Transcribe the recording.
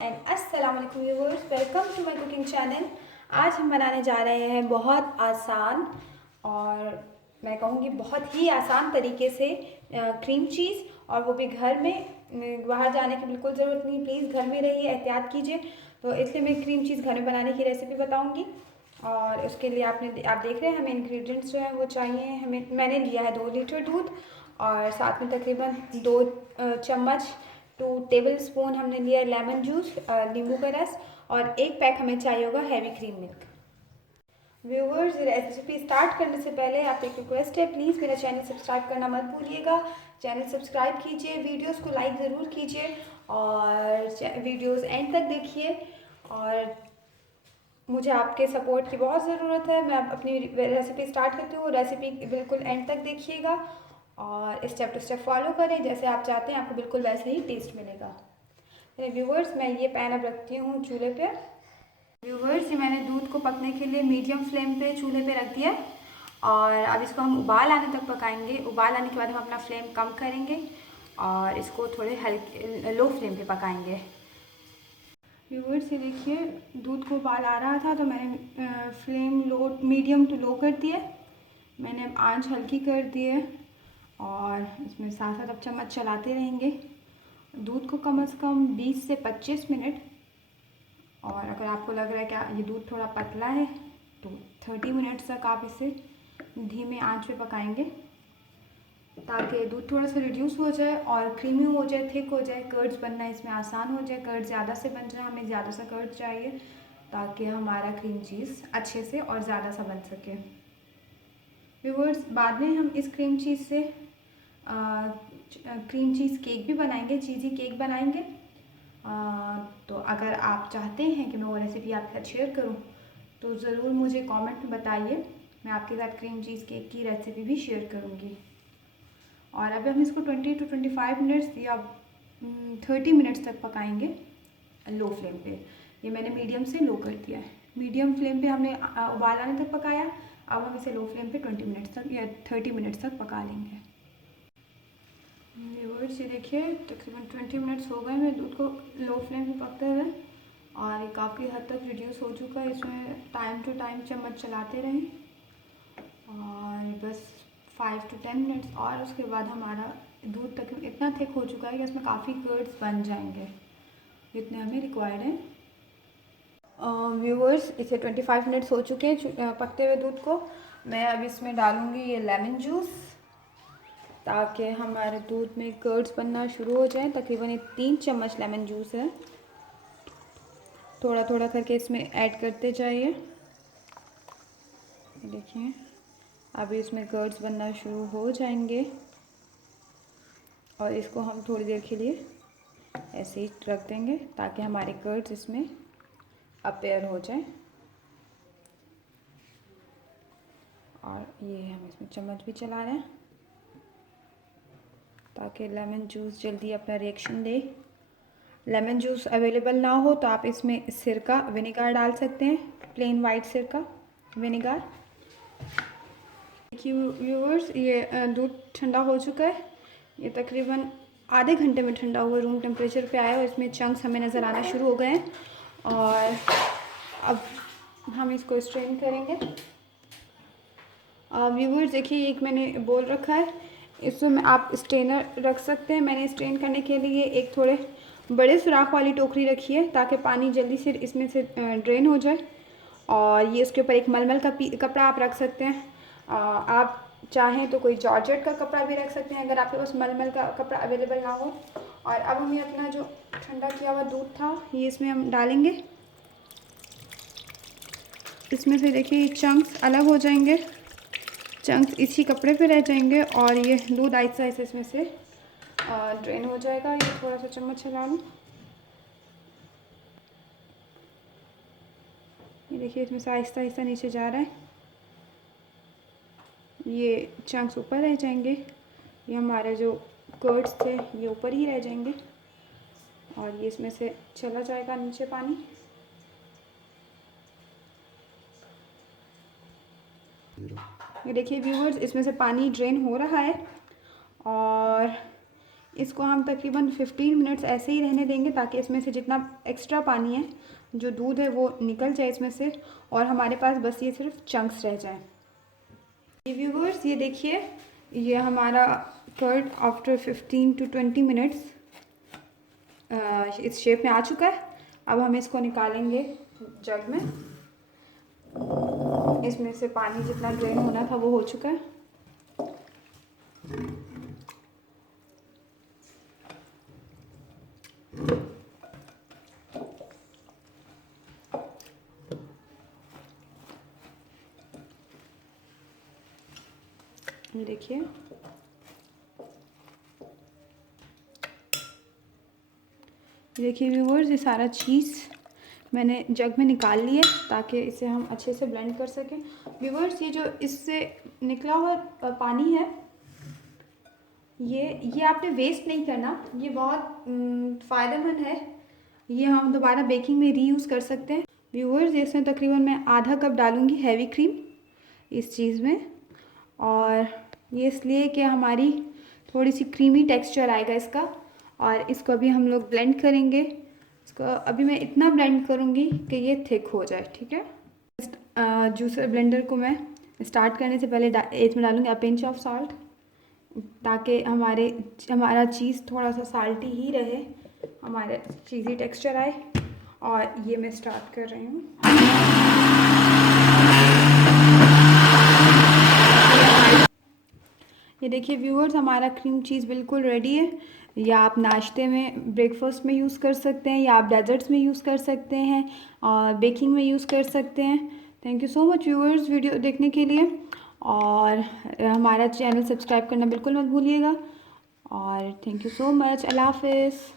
And अस्सलाम वालेकुम viewers, welcome to my cooking channel. आज हम बनाने जा रहे हैं बहुत आसान और मैं कहूँगी बहुत ही आसान तरीके से क्रीम चीज़, और वो भी घर में। बाहर जाने की बिल्कुल ज़रूरत नहीं, प्लीज़ घर में रहिए, एहतियात कीजिए। तो इसलिए मैं क्रीम चीज़ घर में बनाने की रेसिपी बताऊँगी। और उसके लिए आप देख रहे हैं हमें इंग्रेडिएंट्स जो हैं वो चाहिए। मैंने लिया है 2 लीटर दूध, और साथ में तकरीबन 2 चम्मच 2 टेबल स्पून हमने लिया लेमन जूस, नींबू का रस, और 1 पैक हमें चाहिए होगा heavy cream milk. Viewers, recipe start करने से पहले आप एक रिक्वेस्ट है, प्लीज़ मेरा चैनल सब्सक्राइब करना मत भूलिएगा। चैनल सब्सक्राइब कीजिए, वीडियोस को लाइक ज़रूर कीजिए और वीडियोस एंड तक देखिए। और मुझे आपके सपोर्ट की बहुत ज़रूरत है। मैं अब अपनी रेसिपी स्टार्ट करती हूँ। रेसिपी बिल्कुल एंड तक देखिएगा और स्टेप टू स्टेप फॉलो करें, जैसे आप चाहते हैं आपको बिल्कुल वैसे ही टेस्ट मिलेगा। मेरे व्यूवर्स, मैं ये पैन अब रखती हूँ चूल्हे पे। व्यूवर्स, ये मैंने दूध को पकने के लिए मीडियम फ्लेम पे चूल्हे पे रख दिया है, और अब इसको हम उबाल आने तक पकाएंगे। उबाल आने के बाद हम अपना फ्लेम कम करेंगे और इसको थोड़े हल्के लो फ्लेम पे पकाएंगे। व्यूवर्स, ये देखिए दूध को उबाल आ रहा था तो मैंने flame low medium to low कर दिया। मैंने अब आंच हल्की कर दी है और इसमें साथ साथ अब चम्मच चलाते रहेंगे। दूध को कम से कम 20 से 25 मिनट, और अगर आपको लग रहा है कि ये दूध थोड़ा पतला है तो 30 मिनट्स तक आप इसे धीमे आंच पे पकाएंगे, ताकि दूध थोड़ा सा रिड्यूस हो जाए और क्रीमी हो जाए, थिक हो जाए, कर्ड्स बनना इसमें आसान हो जाए। कर्ड ज़्यादा से बन जाए, हमें ज़्यादा सा कर्ड चाहिए ताकि हमारा क्रीम चीज़ अच्छे से और ज़्यादा सा बन सके। व्यूअर्स, बाद में हम इस क्रीम चीज़ से क्रीम चीज़ केक भी बनाएंगे, चीज़ी केक बनाएंगे। तो अगर आप चाहते हैं कि मैं वो रेसिपी आपके साथ शेयर करूं तो ज़रूर मुझे कमेंट में बताइए, मैं आपके साथ क्रीम चीज़ केक की रेसिपी भी शेयर करूंगी। और अभी हम इसको 20 to 25 मिनट्स या 30 मिनट्स तक पकाएंगे लो फ्लेम पे। ये मैंने मीडियम से लो कर दिया है। मीडियम फ्लेम पे हमने उबाल आने तक पकाया। अब हम इसे लो फ्लेम पे 20 मिनट्स तक या 30 मिनट्स तक पका लेंगे। व्यूअर्स, ये देखिए तकरीबन 20 मिनट्स हो गए मैं दूध को लो फ्लेम पे पकते हुए, और ये काफ़ी हद तक रिड्यूस हो चुका है। इसमें टाइम टू टाइम चम्मच चलाते रहें, और बस 5 to 10 मिनट्स, और उसके बाद हमारा दूध तक इतना थिक हो चुका है कि इसमें काफ़ी कर्ड्स बन जाएंगे जितने हमें रिक्वायर्ड हैं। व्यूअर्स, इसे 25 मिनट्स हो चुके हैं पकते हुए दूध को। मैं अब इसमें डालूँगी ये लेमन जूस, ताकि हमारे दूध में कर्ड्स बनना शुरू हो जाए। तकरीबन 3 चम्मच लेमन जूस है, थोड़ा थोड़ा करके इसमें ऐड करते जाइए। देखिए अभी इसमें कर्ड्स बनना शुरू हो जाएंगे, और इसको हम थोड़ी देर के लिए ऐसे ही रख देंगे ताकि हमारे कर्ड्स इसमें अपेयर हो जाए। और ये हम इसमें चम्मच भी चला रहे हैं ताकि लेमन जूस जल्दी अपना रिएक्शन दे। लेमन जूस अवेलेबल ना हो तो आप इसमें सिरका विनेगर डाल सकते हैं, प्लेन वाइट सिरका विनेगर। देखिए व्यूअर्स, ये दूध ठंडा हो चुका है। ये तकरीबन आधे घंटे में ठंडा हुआ, रूम टेम्परेचर पे आया, और इसमें चंक्स हमें नज़र आना शुरू हो गए हैं। और अब हम इसको स्ट्रेन करेंगे। व्यूअर्स, देखिए एक मैंने बोल रखा है, इसमें आप स्ट्रेनर रख सकते हैं। मैंने स्ट्रेन करने के लिए एक थोड़े बड़े सुराख वाली टोकरी रखी है ताकि पानी जल्दी से इसमें से ड्रेन हो जाए। और ये उसके ऊपर एक मलमल का कपड़ा आप रख सकते हैं। आप चाहें तो कोई जॉर्जेट का कपड़ा भी रख सकते हैं अगर आपके पास मलमल का कपड़ा अवेलेबल ना हो। और अब हम ये अपना जो ठंडा किया हुआ दूध था ये इसमें हम डालेंगे। इसमें से देखिए ये चंक्स अलग हो जाएंगे, चंक्स इसी कपड़े पे रह जाएंगे, और ये दूध आहिस्ता आहिस्ता इसमें से ड्रेन हो जाएगा। ये थोड़ा सा चम्मच चला लूँ, ये देखिए इसमें से आहिस्ता आहिस्ता नीचे जा रहा है। ये चंक्स ऊपर रह जाएंगे, ये हमारे जो कर्ड्स थे ये ऊपर ही रह जाएंगे, और ये इसमें से चला जाएगा नीचे पानी। ये देखिए व्यूअर्स, इसमें से पानी ड्रेन हो रहा है, और इसको हम तकरीबन 15 मिनट्स ऐसे ही रहने देंगे ताकि इसमें से जितना एक्स्ट्रा पानी है, जो दूध है, वो निकल जाए इसमें से और हमारे पास बस ये सिर्फ चंक्स रह जाए। व्यूअर्स, ये देखिए, ये हमारा कर्ड आफ्टर 15 to 20 मिनट्स इस शेप में आ चुका है। अब हम इसको निकालेंगे जग में। इसमें से पानी जितना ड्रेन होना था वो हो चुका है। ये देखिए, व्यूअर्स, ये सारा चीज़ मैंने जग में निकाल लिया ताकि इसे हम अच्छे से ब्लेंड कर सकें। व्यूअर्स, ये जो इससे निकला हुआ पानी है, ये आपने वेस्ट नहीं करना, ये बहुत फ़ायदेमंद है। ये हम दोबारा बेकिंग में रीयूज़ कर सकते हैं। व्यूअर्स, इसमें तकरीबन मैं आधा कप डालूँगी हैवी क्रीम इस चीज़ में, और ये इसलिए कि हमारी थोड़ी सी क्रीमी टेक्सचर आएगा इसका। और इसको अभी हम लोग ब्लेंड करेंगे। इसको अभी मैं इतना ब्लेंड करूँगी कि ये थिक हो जाए, ठीक है। जूसर ब्लेंडर को मैं स्टार्ट करने से पहले इसमें डालूँगी अ पिंच ऑफ सॉल्ट, ताकि हमारा चीज़ थोड़ा सा साल्टी ही रहे, हमारे चीज़ी टेक्सचर आए। और ये मैं स्टार्ट कर रही हूँ। ये देखिए व्यूअर्स, हमारा क्रीम चीज़ बिल्कुल रेडी है। या आप नाश्ते में, ब्रेकफास्ट में यूज़ कर सकते हैं, या आप डेजर्ट्स में यूज़ कर सकते हैं, और बेकिंग में यूज़ कर सकते हैं। Thank you so much viewers video देखने के लिए, और हमारा चैनल सब्सक्राइब करना बिल्कुल मत भूलिएगा। और थैंक यू सो मच। अल्लाह हाफ़िज़।